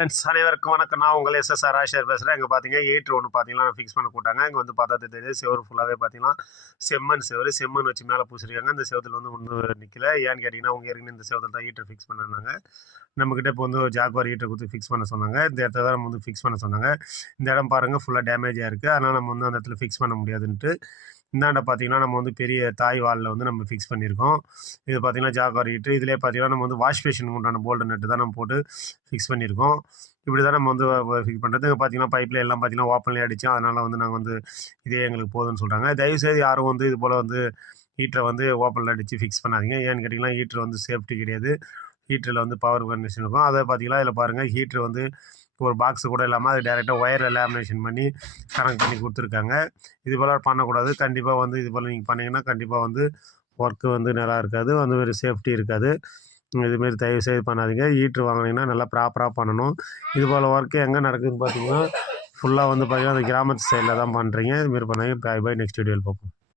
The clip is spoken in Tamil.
ஃப்ரெண்ட்ஸ் அனைவருக்கும் வணக்கம். நான் உங்கள் எஸ்எஸ்ஆர் ராஜேஷ் பேசுகிறேன். இங்கே பார்த்தீங்கன்னா ஹீட்ரு ஒன்று பார்த்தீங்கன்னா ஃபிக்ஸ் பண்ண கூட்டாங்க. இங்கே வந்து பார்த்தா தெரியுது செவரு ஃபுல்லாகவே பார்த்தீங்கன்னா செம்மண் வச்சு மேலே பூசிருக்காங்க. இந்த செவத்தில் வந்து ஒன்றும் நிற்கல. ஏன்னு கேட்டிங்கன்னா அவங்க ஏற்கனவே இந்த செவத்தில் தான் ஹீட்டர் ஃபிக்ஸ் பண்ணாங்க. நம்மக்கிட்ட இப்போ வந்து ஜாக்வார் ஹீட்டர் கொடுத்து ஃபிக்ஸ் பண்ண சொன்னாங்க. இந்த இடத்த தான் நம்ம வந்து ஃபிக்ஸ் பண்ண சொன்னாங்க. இந்த இடம் பாருங்கள் ஃபுல்லாக டேமேஜாக இருக்குது. அதனால் நம்ம வந்து அந்த இடத்துல ஃபிக்ஸ் பண்ண முடியாதுன்ட்டு இந்தாண்ட பார்த்தீங்கன்னா நம்ம வந்து பெரிய தாய் வாலில் வந்து நம்ம ஃபிக்ஸ் பண்ணியிருக்கோம். இது பார்த்தீங்கன்னா ஜாக்வார் ஹீட்ரு. இதிலே பார்த்தீங்கன்னா நம்ம வந்து வாஷ் பேஷனுக்கு உண்டான போல்டு நட்டு தான் நம்ம போட்டு ஃபிக்ஸ் பண்ணியிருக்கோம். இப்படி தான் நம்ம வந்து ஃபிக்ஸ் பண்ணுறது. பார்த்தீங்கன்னா பைப்பில் எல்லாம் பார்த்தீங்கன்னா ஓப்பன்லேயே அடித்தோம். அதனால் வந்து நாங்கள் வந்து இதே எங்களுக்கு போதும்னு சொல்கிறாங்க. தயவுசெய்து யாரும் வந்து இது போல் வந்து ஹீட்டரை வந்து ஓப்பனில் அடித்து ஃபிக்ஸ் பண்ணாதீங்க. ஏன்னு கேட்டிங்கன்னா ஹீட்ரு வந்து சேஃப்டி கிடையாது. ஹீட்டரில் வந்து பவர் கண்டிஷன் இருக்கும். அதை பார்த்தீங்கன்னா இதில் பாருங்கள் ஹீட்ரு வந்து ஒரு பாக்ஸு கூட இல்லாமல் அது டேரெக்டாக ஒயரில் லேமினேஷன் பண்ணி கனெக்ட் பண்ணி கொடுத்துருக்காங்க. இது போல் பண்ணக்கூடாது. கண்டிப்பாக வந்து இது போல் நீங்கள் பண்ணிங்கன்னா கண்டிப்பாக வந்து ஒர்க்கு வந்து நல்லா இருக்காது. வந்து ஒரு சேஃப்டி இருக்காது. இதுமாரி தயவுசெய்து பண்ணாதீங்க. ஹீட்ரு வாங்கினீங்கன்னா நல்லா ப்ராப்பராக பண்ணணும். இது போல் ஒர்க்கு எங்கே நடக்குதுன்னு பார்த்தீங்கன்னா ஃபுல்லாக வந்து பார்த்தீங்கன்னா அந்த கிராமத்து சைடில் தான் பண்ணுறீங்க. இதுமாரி பண்ணாங்க. பை நெக்ஸ்ட் வீடியோவில் பார்ப்போம்.